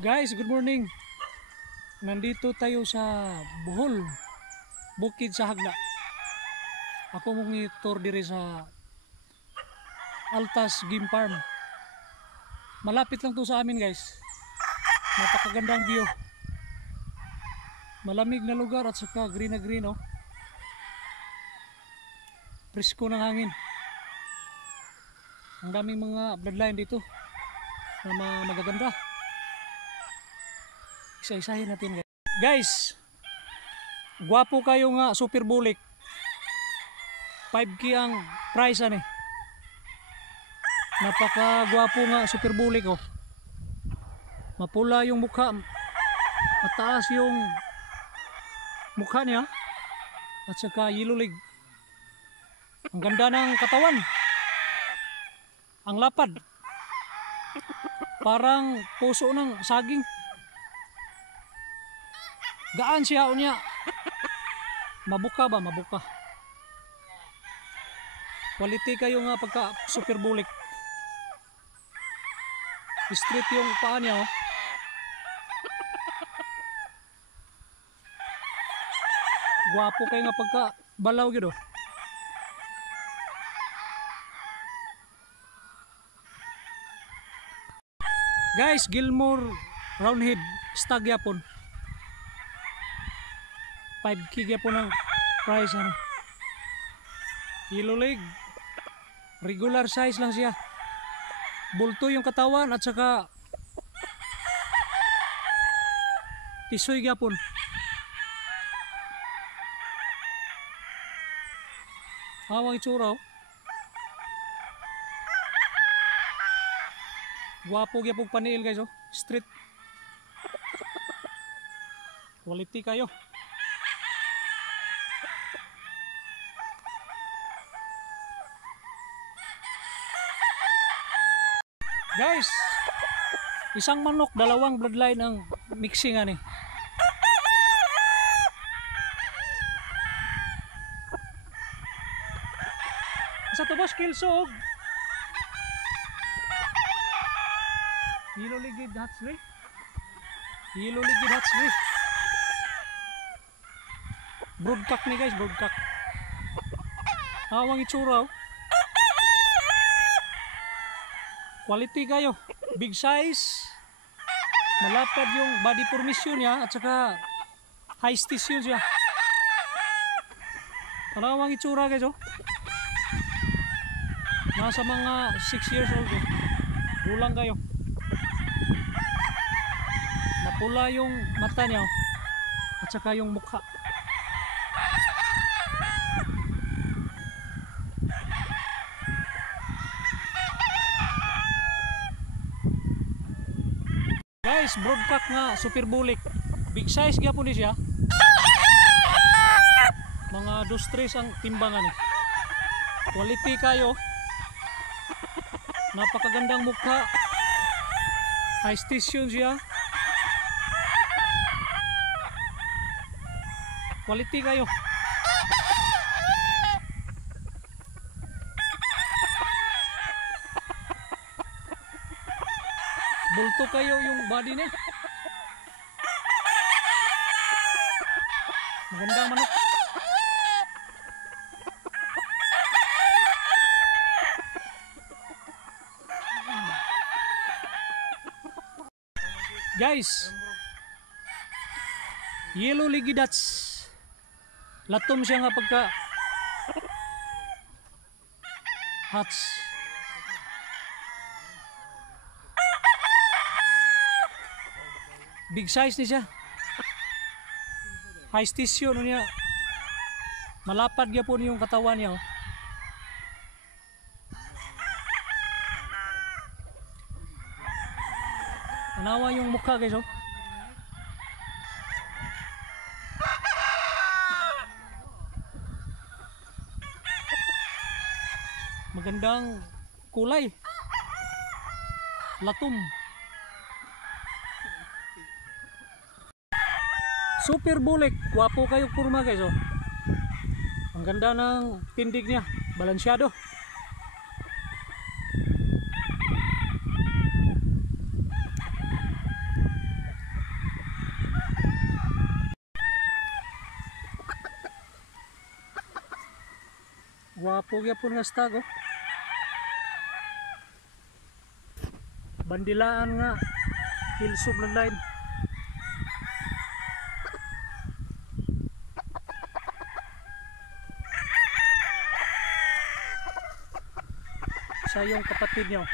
Guys, good morning. Nandito tayo sa Bohol, bukid sa Hagna. Ako mong i-tour dire sa Altas Game Farm. Malapit lang to sa amin, guys. Napakagandang view. Malamig na lugar at saka green na green, oh. Presko ng hangin. Ang daming mga bloodline dito na magaganda. Isa-isahin natin, guys. Guys, gwapo kayo nga, super bulik. 5K ang price ani. Napaka gwapo nga, super bulik, oh. Mapula yung mukha, mataas yung mukha niya, at saka yilulig. Ang ganda ng katawan. Ang lapad. Parang puso ng saging. Gaan siya unya. Mabuka ba? Mabuka. Quality kayo nga pagka super bulik. Straight yung paa niya, oh. Gwapo kayo nga pagka balaw gitu. Guys, Gilmore Roundhead stag yapon. 5K yapon ang price ano. Yellow leg. Regular size lang siya. Bulto yung katawan at saka tisoy yapon. Awang itsura, oh. Guwapo gyapon paniil, guys, oh. Street. Quality kayo. Guys, isang manok, dalawang bloodline ang mixing ani. Sa tubos kilsog. Yellow ligid hatchery. Yellow ligid hatchery. Broadcock ni, guys, broadcock. Awang itsura, oh. Quality kayo. Big size. Malapad yung body formation niya at saka high tissue siya. Awang itsura, guys, oh. Nasa mga 6 years old, eh. Gulang kayo. Mapula yung mata niya, oh. At saka yung mukha. Guys, broadcock nga, super bulik. Big size gyapon ni siya. Mga 2-3 ang timbangan, eh. Quality kayo. Napakagandang mukha. High station siya. Quality kayo. Bulto kayo yung body niya. Magandang manok. Guys, yellow ligidats. Latom siya nga pagka hatch. Big size ni siya. High tissue no niya. Malapad gyapon yung katawan niya, oh. Anawa yung mukha, guys, oh. Magandang kulay. Latom. Super bulik. Wapo kayo kurma, guys, oh. Ang ganda ng tindig niya. Balansyado. Wapo gyapon nga stag oh. Bandilaan nga hilsog na line. Sa yung kapatid niyo.